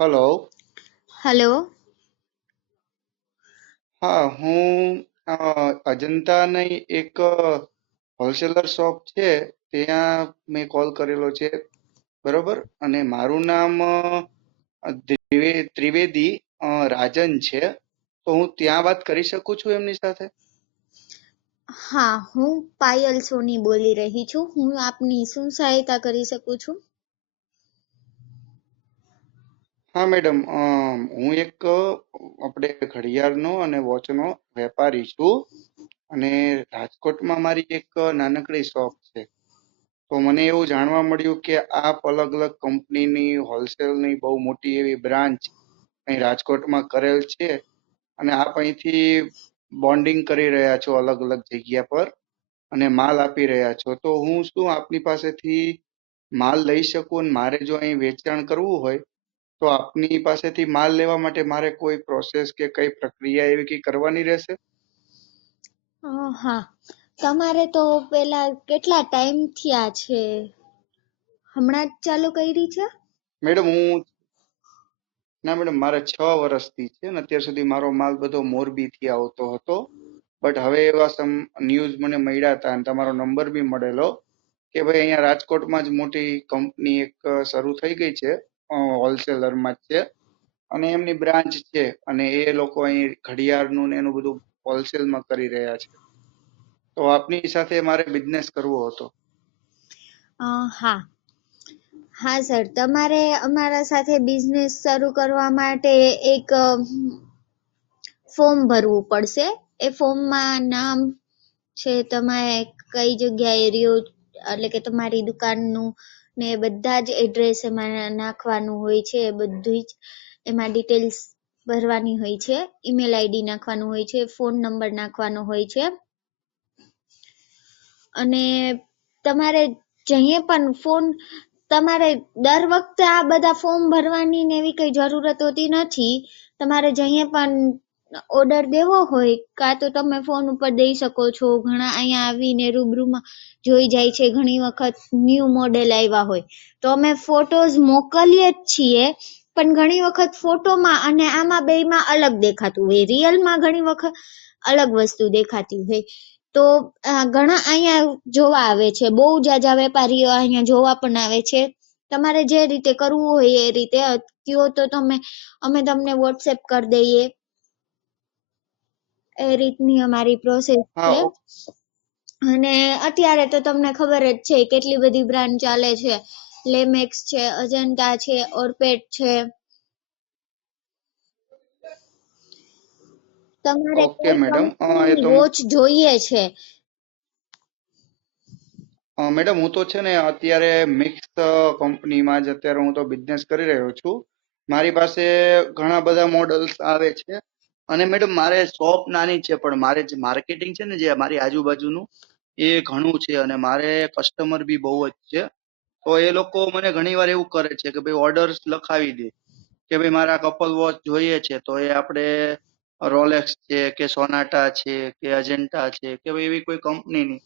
Hello. Hello. હા, હું અજંતાની એક હોલસેલર શોપ છે ત્યાં મેં કોલ કરેલો છે, બરોબર? અને મારું નામ ત્રિવેદી રાજન છે. તો હું ત્યાં વાત કરી શકું છું એમની સાથે? હા, હું પાયલ સોની બોલી રહી છું. હું આપની શું સહાયતા કરી શકું છું? હા મેડમ, હું એક આપણે ઘડિયાળનો અને વોચનો વેપારી છું અને રાજકોટમાં મારી એક નાનકડી શોપ છે. તો મને એવું જાણવા મળ્યું કે આપ અલગ અલગ કંપનીની હોલસેલની બહુ મોટી એવી બ્રાન્ચ અહીં રાજકોટમાં કરેલ છે અને આપ અહીંથી બોન્ડિંગ કરી રહ્યા છો અલગ અલગ જગ્યા પર અને માલ આપી રહ્યા છો. તો હું શું આપની પાસેથી માલ લઈ શકું અને મારે જો અહીં વેચાણ કરવું હોય તો આપની પાસેથી માલ લેવા માટે મારે કોઈ પ્રોસેસ કે કઈ પ્રક્રિયા એવી કઈ કરવાની રહેશે? હા, તમારે તો પેલા કેટલા ટાઈમ થયા છે? હમણાં જ ચાલુ કરી છે? મેડમ ના મેડમ, મારે 6 વર્ષથી છે ને અત્યાર સુધી મારો માલ બધો મોરબીથી આવતો હતો. બટ હવે એવા ન્યૂઝ મને મળ્યા હતા અને તમારો નંબર બી મળેલો કે ભાઈ અહીંયા રાજકોટમાં જ મોટી કંપની એક શરૂ થઈ ગઈ છે, હોલસેલરમાં જ છે અને એમની બ્રાન્ચ છે અને એ લોકો અહીં ઘડિયાળનું ને એનું બધું હોલસેલમાં કરી રહ્યા છે. તો આપની સાથે મારે બિઝનેસ કરવો હતો. હા. હા સર, તમારે અમારા સાથે બિઝનેસ શરૂ કરવા માટે એક ફોર્મ ભરવું પડશે. એ ફોર્મમાં નામ છે, તમારે કઈ જગ્યાએ રહ્યો, એટલે કે તમારી દુકાનનું ને બધા જ એડ્રેસ એમાં નાખવાનું હોય છે. બધું જ એમાં ડિટેલ્સ ભરવાની હોય છે. ઈમેલ આઈડી નાખવાનું હોય છે, ફોન નંબર નાખવાનો હોય છે અને તમારે જઈએ પણ તમારે દર વખતે આ બધા ફોર્મ ભરવાની ને એવી કઈ જરૂરત હોતી નથી. તમારે જઈએ પણ ઓર્ડર દેવો હોય કાં તો તમે ફોન ઉપર દઈ શકો છો. ઘણા અહીંયા આવીને રૂબરૂમાં જોઈ જાય છે. ઘણી વખત ન્યૂ મોડેલ આવ્યા હોય તો અમે ફોટોઝ મોકલીએ જ છીએ, પણ ઘણી વખત ફોટોમાં અને આમાં બેયમાં અલગ દેખાતું હોય. રિયલમાં ઘણી વખત અલગ વસ્તુ દેખાતી હોય. તો ઘણા અહીંયા જોવા આવે છે. બહુ જાજા વેપારીઓ અહીંયા જોવા પણ આવે છે. તમારે જે રીતે કરવું હોય એ રીતે કયો તો અમે તમને વોટ્સએપ કરી દઈએ. એ રીતની અમારી પ્રોસેસ હા, છે. અને અત્યારે તો તમને ખબર જ છે કેટલી બધી બ્રાન્ડ ચાલે છે. લેમેક્સ છે, અજંતા છે, ઓરપેટ છે. તમારે ઓકે કઈ મેડમ. એ કંપનીની તો વોચ જોઈએ છે? મેડમ, હું તો છે ને અત્યારે મિક્સ કંપનીમાં જ અત્યારે હું તો બિઝનેસ કરી રહ્યો છું. મારી પાસે ઘણા બધા મોડલ્સ આવે છે અને મેડમ મારે શોપ નાની છે પણ મારે જે માર્કેટિંગ છે ને જે મારી આજુબાજુનું એ ઘણું છે અને મારે કસ્ટમર બી બહુ જ છે. તો એ લોકો મને ઘણી વાર એવું કરે છે કે ભાઈ ઓર્ડર્સ લખાવી દે કે ભાઈ મારા કપલ વોચ જોઈએ છે તો એ આપણે રોલેક્સ છે કે સોનાટા છે કે અજંટા છે કે ભાઈ એવી કોઈ કંપનીની,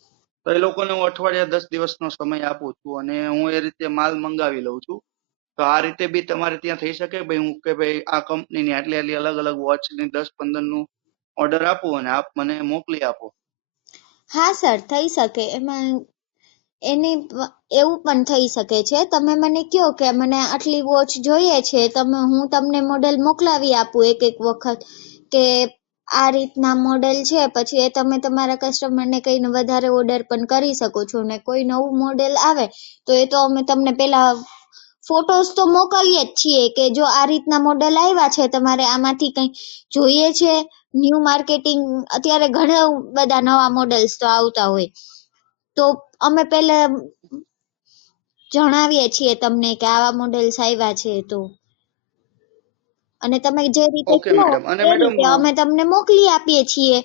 તો એ લોકોને હું અઠવાડિયા 10 દિવસનો સમય આપું છું અને હું એ રીતે માલ મંગાવી લઉં છું. તો આ રીતે બી તમારે ત્યાં થઈ શકે ભાઈ, હું કે ભાઈ આ કંપનીની આટલી આટલી અલગ અલગ વોચની 10-15 નું ઓર્ડર આપું અને આપ મને મોકલી આપો? હા સર, થઈ શકે. એવું પણ થઈ શકે છે. તમે મને કયો કે મને આટલી વોચ જોઈએ છે, હું તમને મોડેલ મોકલાવી આપું એક એક વખત કે આ રીતના મોડેલ છે. પછી એ તમે તમારા કસ્ટમરને કહીને વધારે ઓર્ડર પણ કરી શકો છો. ને કોઈ નવું મોડેલ આવે તો એ તો અમે તમને પેલા ફોટોઝ તો મોકલીએ જ છીએ કે જો આ રીતના મોડેલ આવ્યા છે, તમારે આમાંથી કંઈ જોઈએ છે. ન્યૂ માર્કેટિંગ અત્યારે ઘણા બધા નવા મોડેલ્સ તો આવતા હોય તો અમે પહેલા જણાવીએ છીએ તમને કે આવા મોડેલ્સ આવ્યા છે. તો અને તમે જે રીતે ઓકે કહો મેડમ. અને એ મેડમ, રીતે અમે તમને મોકલી આપીએ છીએ.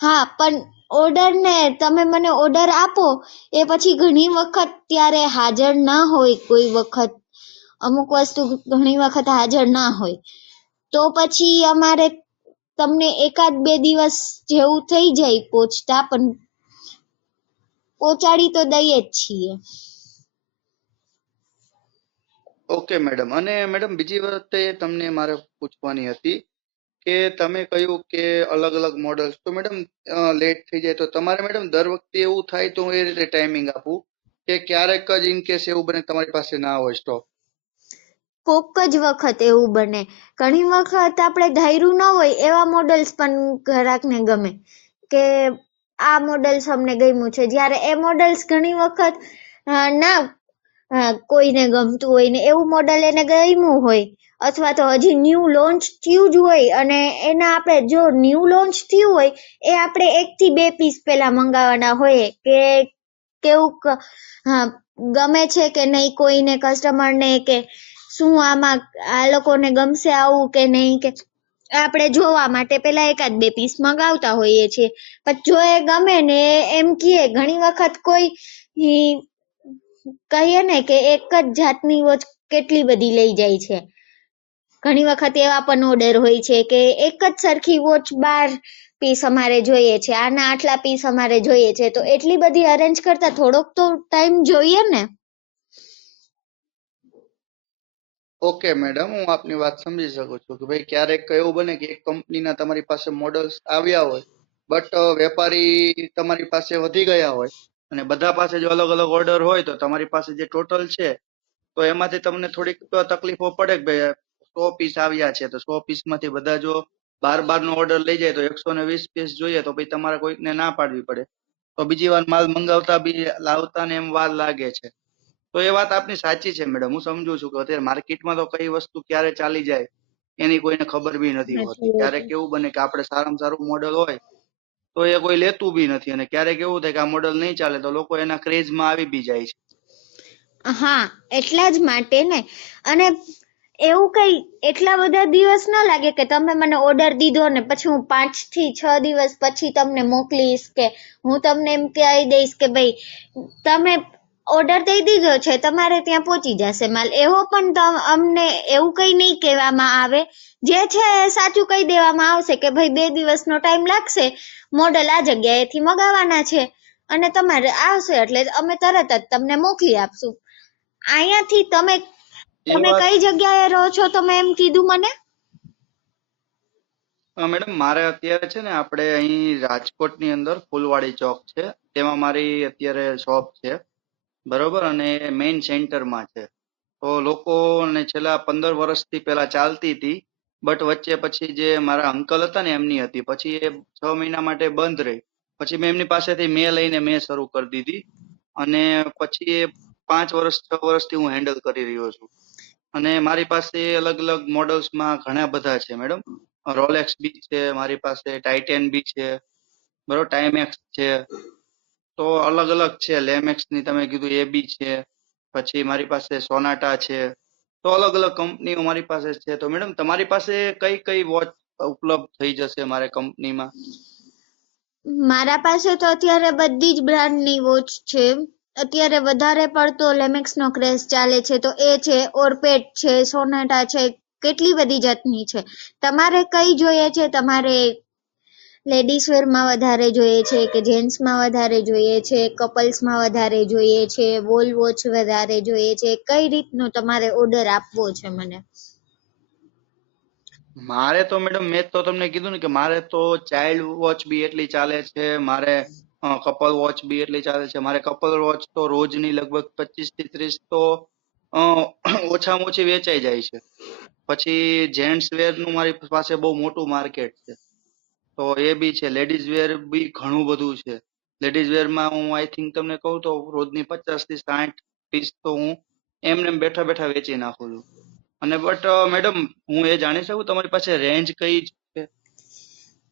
હા, પણ તમે મને ઓર્ડર આપો એ પછી ઘણી વખત ત્યારે હાજર ના હોય. કોઈ વખત અમુક વસ્તુ ઘણી વખત હાજર ના હોય તો પછી અમારે તમને 1-2 દિવસ જેવું થઈ જાય પહોંચતા, પણ પહોંચાડી તો દઈએ જ છીએ. Okay madam. અને મેડમ બીજી વખતે તમને મારે પૂછવાની હતી કે તમે કહ્યું કે અલગ અલગ મોડલ્સ, તો મેડમ લેટ થઈ જાય તો તમારે મેડમ દર વખતે એવું થાય તો હું એ રીતે ટાઈમિંગ આપું કે ક્યારેક જ ઇન કેસ એવું બને તમારી પાસે ના હોય સ્ટોક? કોક જ વખત એવું બને. ઘણી વખત આપણે ધાર્યું ન હોય એવા મોડલ્સ પણ ગ્રાહકને ગમે કે આ મોડલ્સ અમને ગમ્યું છે, જ્યારે એ મોડલ્સ ઘણી વખત ના કોઈને ગમતું હોય ને એવું મોડલ એને ગમ્યું હોય, અથવા તો હજી ન્યૂ લોન્ચ થયું જ હોય અને એના આપણે જો ન્યૂ લોન્ચ થયું હોય એ આપણે 1 થી 2 પીસ પહેલા મંગાવવાના હોય કે કેવું ગમે છે કે નહીં કોઈને કસ્ટમરને, કે શું આમાં આ લોકોને ગમશે આવું કે નહીં, કે આપણે જોવા માટે પેલા 1-2 પીસ મંગાવતા હોઈએ છીએ. પછી જો એ ગમે ને એમ કહીએ, ઘણી વખત કોઈ કહીએ ને કે એક જ જાતની વોચ કેટલી બધી લઈ જાય છે. ઘણી વખત એવા પણ ઓર્ડર હોય છે કે એક જ સરખી વોચ 12 પીસ અમારે જોઈએ છે, આના આટલા પીસ અમારે જોઈએ છે, તો એટલી બધી અરેન્જ કરતા થોડોક તો ટાઈમ જોઈએ ને. ઓકે મેડમ, હું આપની વાત સમજી શકું છું કે ભાઈ ક્યારેક એવું બને કે એક કંપનીના તમારી પાસે મોડલ્સ આવ્યા હોય, બટ વેપારી તમારી પાસે વધી ગયા હોય અને બધા પાસે જો અલગ અલગ ઓર્ડર હોય તો તમારી પાસે જે ટોટલ છે તો એમાંથી તમને થોડીક તકલીફો પડે કે ભાઈ 100 પીસ આવ્યા છે તો 100 પીસ માંથી બધા જો 12 નો ઓર્ડર લઈ જાય તો 120 પીસ જોઈએ તો ભાઈ તમારે કોઈકને ના પાડવી પડે, તો બીજી વાર માલ મંગાવતા બી લાવતા ને એમ વાર લાગે છે. તો એ વાત આપની સાચી છે મેડમ, હું સમજુ છું કે અત્યારે માર્કેટમાં તો કઈ વસ્તુ ક્યારે ચાલી જાય એની કોઈને ખબર બી નથી હોતી. ક્યારેક એવું બને કે આપણે સારામાં સારું મોડલ હોય તો એ કોઈ લેતું બી નથી, અને ક્યારેક એવું થાય કે આ મોડલ નહીં ચાલે તો લોકો એના ક્રેઝમાં આવી બી જાય છે. હા, એટલા જ માટે ને. અને એવું કઈ એટલા બધા દિવસ ન લાગે કે તમે મને ઓર્ડર દીધો ને પછી હું 5 થી 6 દિવસ પછી તમને મોકલીશ, કે હું તમને એમ કહી દઈશ કે ભાઈ તમે ઓર્ડર દઈ દીધો છે, તમારે ત્યાં પહોંચી જશે માલ. એવો પણ અમને એવું કઈ નહીં કહેવામાં આવે, જે છે એ સાચું કહી દેવામાં આવશે કે ભાઈ 2 દિવસનો ટાઈમ લાગશે, મોડલ આ જગ્યાએથી મગાવવાના છે અને તમારે આવશે એટલે અમે તરત જ તમને મોકલી આપશું. અહીંયાથી તમે એ તમે વાત કઈ જગ્યાએ રહો છો તમે એમ કીધું મને? મેડમ મારે અત્યારે છે ને આપણે અહીં રાજકોટની અંદર ફૂલવાડી ચોક છે, તેમાં મારી અત્યારે શોપ છે, બરોબર, અને મેઇન સેન્ટરમાં છે. તો લોકોને છેલ્લા 15 વર્ષથી પેલા ચાલતી હતી, બટ વચ્ચે પછી જે મારા અંકલ હતા ને એમની હતી, પછી એ 6 મહિના માટે બંધ રહી. પછી મેં એમની પાસેથી લઈને મેં શરૂ કરી દીધી, અને પછી એ 5 વર્ષ 6 વર્ષથી હું હેન્ડલ કરી રહ્યો છું. અને મારી પાસે અલગ અલગ મોડલ્સમાં ઘણા બધા છે મેડમ. રોલેક્સ બી છે મારી પાસે, ટાઇટેન બી છે, બરોબર, ટાઈમેક્સ છે, તો અલગ અલગ છે. લેમેક્સ ની તમે કીધું એ બી છે, પછી મારી પાસે સોનાટા છે, તો અલગ અલગ કંપનીઓ મારી પાસે છે. તો મેડમ તમારી પાસે કઈ કઈ વોચ ઉપલબ્ધ થઈ જશે મારે કંપનીમાં? મારા પાસે તો અત્યારે બધી જ બ્રાન્ડની વોચ છે. અત્યારે વધારે પડતો લેમેક્સ નો ક્રેઝ ચાલે છે, તો એ છે, ઓરપેટ છે, સોનાટા છે, કેટલી બધી જાતની છે. તમારે કઈ જોઈએ છે? તમારે લેડીઝ વેરમાં વધારે જોઈએ છે કે જેન્ટ્સમાં વધારે જોઈએ છે, કપલ્સમાં વધારે જોઈએ છે, વોલ વોચ વધારે જોઈએ છે, કઈ રીતનો તમારે ઓર્ડર આપવો છે મને? મારે તો મેડમ મેં તો તમને કીધું ને કે મારે તો ચાઇલ્ડ વોચ બી એટલી ચાલે છે, મારે કપલ વોચ બી એટલી ચાલે છે. મારે કપલ વોચ તો રોજની લગભગ 25 થી 30 તો અ, ઓછામાં ઓછી વેચાઈ જાય છે. પછી જેન્ટ્સ વેર નું મારી પાસે બહુ મોટું માર્કેટ છે, તો એ બી છે. લેડીઝ વેર બી ઘણું બધું છે. લેડીઝ વેરમાં હું આઈ થિંક તમને કહું તો રોજની 50 થી 60 પીસ તો હું એમને એમ બેઠા બેઠા વેચી નાખું છું. અને બટ મેડમ હું એ જાણી શકું તમારી પાસે રેન્જ કઈ છે?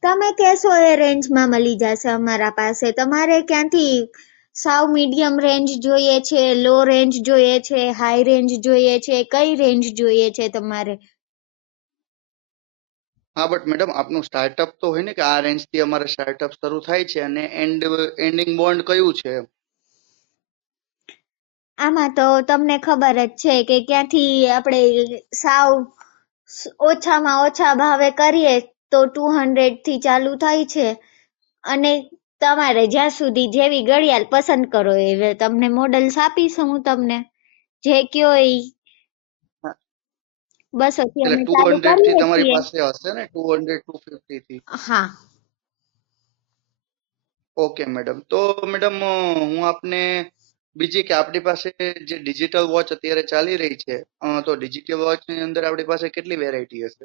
તમે કહેશો એ રેન્જમાં મળી જશે અમારા પાસે. તમારે ક્યાંથી સાવ મીડિયમ રેન્જ જોઈએ છે, લો રેન્જ જોઈએ છે, હાઈ રેન્જ જોઈએ છે, કઈ રેન્જ જોઈએ છે તમારે? હા બટ મેડમ આપનું સ્ટાર્ટઅપ તો હોય ને કે આ રેન્જ થી અમારે સ્ટાર્ટઅપ શરૂ થાય છે અને એન્ડિંગ બોન્ડ કયું છે? આમાં તો તમને ખબર જ છે કે ક્યાંથી આપણે સાવ ઓછામાં ઓછા ભાવે કરીએ તો 200 થી ચાલુ થાય છે, અને તમારે જ્યાં સુધી જેવી ઘડિયાળ પસંદ કરો એ તમને મોડલ્સ આપીશ હું તમને, જે કયો ઈ. 200 એટલે અમે ટુ ચાલુ 100 થી કરીએ તમારી છીએ. પાસે હશે ને, 200 250 થી? હા. Okay madam. તો મેડમ હું આપને બીજી કે આપણી પાસે જે ડિજિટલ વોચ અત્યારે ચાલી રહી છે, તો ડિજિટલ વોચ ની અંદર આપણી પાસે કેટલી વેરાયટી હશે?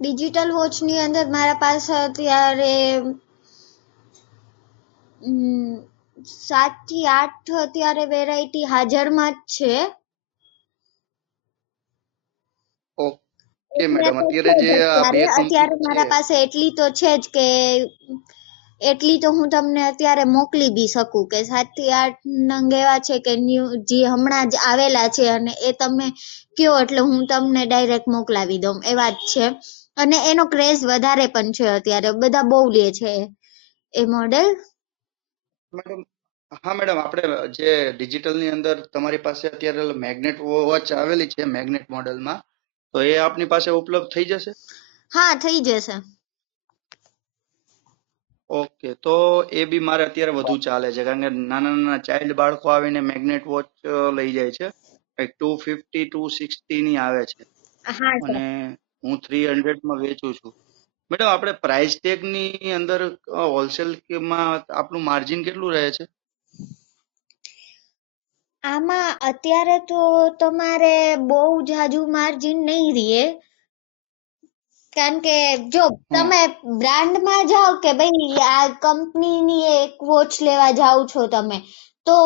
ડિજિટલ વોચની અંદર મારા પાસે અત્યારે 7 થી 8 અત્યારે વેરાયટી હાજરમાં જ છે. ઓકે એટલે મેડમ, તો અત્યારે છે જે જ આ બે અત્યારે કંપની છે. મારા પાસે એટલી તો છે જ કે એટલી તો હું તમને અત્યારે મોકલી બી શકું કે 7 થી 8 નંગ એવા છે કે ન્યુ જે હમણાં જ આવેલા છે અને એ તમે કયો એટલે હું તમને ડાયરેક્ટ મોકલાવી દઉં એવા જ છે. અને એનો ક્રેઝ વધારે પણ છે અત્યારે, બધા બહુ લે છે એ મોડેલ. મેડમ, હા મેડમ, આપણે જે ડિજિટલ ની અંદર તમારી પાસે અત્યારે મેગ્નેટ વોચ આવેલી છે મેગ્નેટ મોડેલમાં, તો એ આપની પાસે ઉપલબ્ધ થઈ જશે? હા, થઈ જશે. ઓકે, તો એ બી મારે અત્યારે વધુ ચાલે છે, કારણ કે નાના નાના ચાઇલ્ડ બાળકો આવીને મેગ્નેટ વોચ લઈ જાય છે. કંઈક 250 260 ની આવે છે હા સર. અને હું 300 માં વેચું છું. મેડમ, આપણે પ્રાઇસ ટેગ ની અંદર હોલસેલ માં આપણું માર્જિન કેટલું રહે છે? આમાં અત્યારે તો તમારે બહુ જાજુ માર્જિન નહીં રહે, કારણ કે જો હમ. તમે બ્રાન્ડમાં જાઓ કે ભાઈ આ કંપનીની એક વોચ લેવા જાઓ છો તમે, તો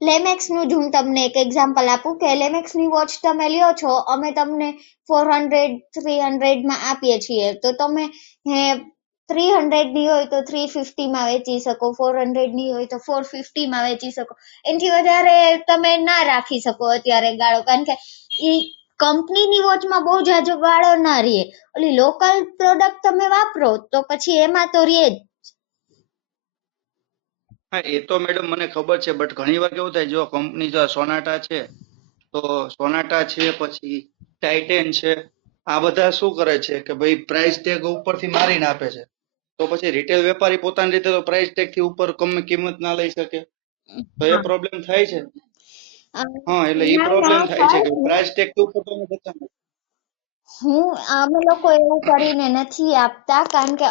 લેમેક્સ નું જ હું તમને એક એક્ઝામ્પલ આપું કે લેમેક્સ ની વોચ તમે લ્યો છો, અમે તમને 400 300 માં આપીએ છીએ, તો તમે 300 ની હોય તો 350 માં વેચી શકો, 400 ની હોય તો 450 માં વેચી શકો. એનાથી વધારે તમે ના રાખી શકો અત્યારે ગાળો, કારણ કે ઈ કંપનીની વોચમાં બહુ જાજો ગાળો ના રહે. ઓલી લોકલ પ્રોડક્ટ તમે વાપરો તો પછી એમાં તો રહે જ. હા, એ તો મેડમ મને ખબર છે, બટ ઘણી વાર કેવું થાય, જો કંપની જો સોનાટા છે, તો સોનાટા છે, પછી ટાઇટેન છે, આ બધા શું કરે છે કે ભાઈ પ્રાઇસ ટેગ ઉપરથી મારીને આપે છે, તો પછી રિટેલ વેપારી પોતાની રીતે તો પ્રાઇસ ટેગ થી ઉપર કમ કિંમત ના લઈ શકે, તો એ હા. પ્રોબ્લેમ થાય છે. અ, હા, એટલે એ ના પ્રોબ્લેમ ના થાય છે સર, કે પ્રાઇસ ટેગ થી ઉપર તમે જતા નથી. અમે લોકો એવું કરીને નથી આપતા, કારણ કે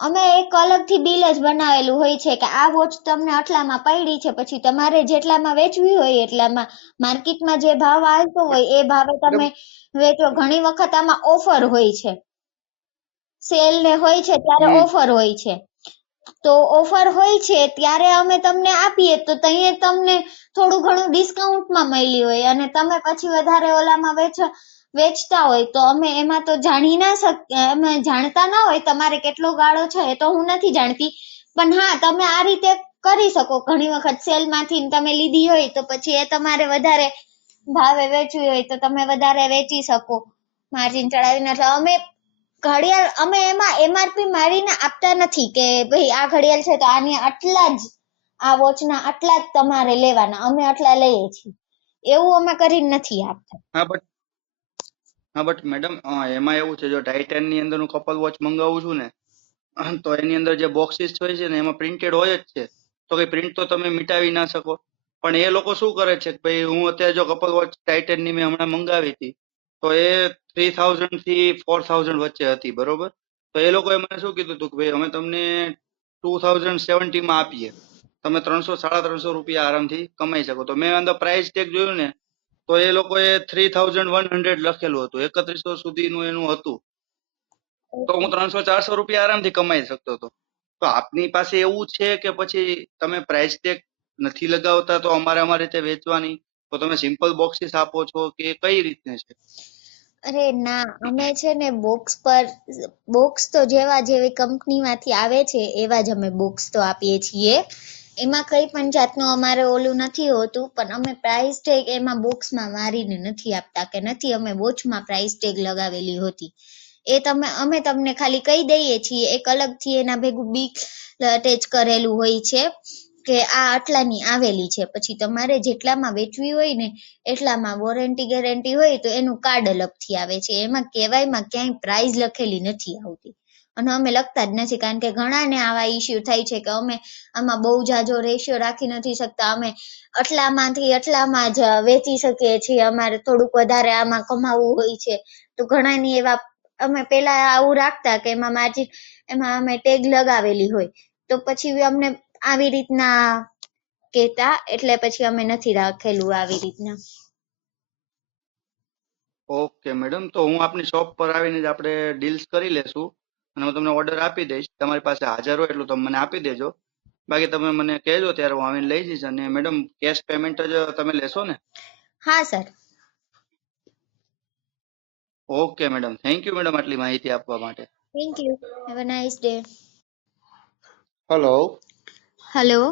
અમે એક અલગથી બિલ જ બનાવેલું હોય છે કે આ વોચ તમને આટલામાં પડી છે, પછી તમારે જેટલામાં વેચવી હોય એટલામાં માર્કેટમાં જે ભાવ આવતો હોય એ ભાવે મેડમ, તમે વેચો. ઘણી વખત આમાં ઓફર હોય છે, સેલ ને હોય છે ત્યારે હમ. ઓફર હોય છે, તો ઓફર હોય છે ત્યારે અમે તમને આપીએ તો ત્યાં તમને થોડું ઘણું ડિસ્કાઉન્ટમાં મળી હોય અને તમે પછી વધારે ઓલામાં વેચતા હોય તો અમે એમાં તો જાણી ના શકીએ, અમે જાણતા ના હોય તમારે કેટલો ગાળો છે એ તો હું નથી જાણતી, પણ હા તમે આ રીતે કરી શકો. ઘણી વખત સેલ માંથી તમે લીધી હોય તો પછી એ તમારે વધારે ભાવે વેચવી હોય તો તમે વધારે વેચી શકો માર્જિન ચડાવીને. એટલે અમે ઘડિયાળ અમે એમાં એમઆરપી મારીને આપતા નથી કે ભાઈ આ ઘડિયાળ છે તો આની આટલા જ, આ વોચના આટલા જ તમારે લેવાના, અમે આટલા લઈએ છીએ એવું અમે કરીને નથી આપતા. હા બટ મેડમ, એમાં એવું છે, જો ટાઇટેન ની અંદર હું કપલ વોચ મંગાવું છું ને, તો એની અંદર જે બોક્સીસ હોય છે ને એમાં પ્રિન્ટેડ હોય જ છે, તો કઈ પ્રિન્ટ તો તમે મિટાવી ના શકો. પણ એ લોકો શું કરે છે કે ભાઈ, હું અત્યારે જો કપલ વોચ ટાઇટન ની મેં હમણાં મંગાવી હતી, તો એ 3000 થી 4000 વચ્ચે હતી, બરોબર? તો એ લોકોએ મને શું કીધું હતું કે ભાઈ અમે તમને 2070 માં આપીએ, તમે 300 350 આરામથી કમાઈ શકો. તો મેં અંદર પ્રાઇસ ટેગ જોયું ને, તો એ લોકોએ 3100 લખેલું હતું, 3100 સુધીનું એનું હતું, તો હું 300 400 આરામથી કમાઈ શકતો હતો. તો આપની પાસે એવું છે કે પછી તમે પ્રાઇસ ટેગ નથી લગાવતા તો અમારી રીતે વેચવાની, તો તમે સિમ્પલ બોક્સીસ આપો છો કે કઈ રીતને છે? અરે ના, અમે છે ને બોક્સ તો જેવી કંપનીમાંથી આવે છે એવા જ અમે બોક્સ તો આપીએ છીએ. એમાં કઈ પણ જાતનું અમારે ઓલું નથી હોતું, પણ અમે પ્રાઇસ ટેગ એમાં બોક્સમાં મારીને નથી આપતા કે નથી અમે વોચમાં પ્રાઇસ ટેગ લગાવેલી હોતી. એ અમે તમને ખાલી કહી દઈએ છીએ, એક અલગથી એના ભેગું બી અટેચ કરેલું હોય છે કે આ આટલાની આવેલી છે, પછી તમારે જેટલામાં વેચવી હોય ને એટલામાં વોરંટી ગેરંટી હોય તો એનું કાર્ડ અલગથી આવે છે, એમાં કહેવાયમાં ક્યાંય પ્રાઇઝ લખેલી નથી આવતી. અને અમે લખતા જ નથી, કારણ કે ઘણાને આવા ઇસ્યુ થાય છે કે અમે આમાં બહુ જાજો રેશિયો રાખી નથી શકતા, અમે આટલામાંથી આટલામાં જ વેચી શકીએ છીએ, અમારે થોડુંક વધારે આમાં કમાવવું હોય છે. તો ઘણાની એવા અમે પેલા આવું રાખતા કે એમાં માર્જિન, એમાં અમે ટેગ લગાવેલી હોય, તો પછી અમને આવી રીતના કહેતા, એટલે પછી અમે નથી રાખેલું આવી રીતના. ઓકે મેડમ, તો હું આપની શોપ પર આવીને જ આપણે ડીલ્સ કરી લેશું અને હું તમને ઓર્ડર આપી દઈશ. તમારી પાસે હાજર હોય એટલું તમે મને આપી દેજો. બાકી તમે મને કહેજો ત્યારે હું આવીને લઈ જઈશ. અને મેડમ કેશ પેમેન્ટ જ તમે લેશો ને? હા sir. Okay madam, thank you madam આટલી માહિતી આપવા માટે. Thank you. Have a nice day. Hello. Hello.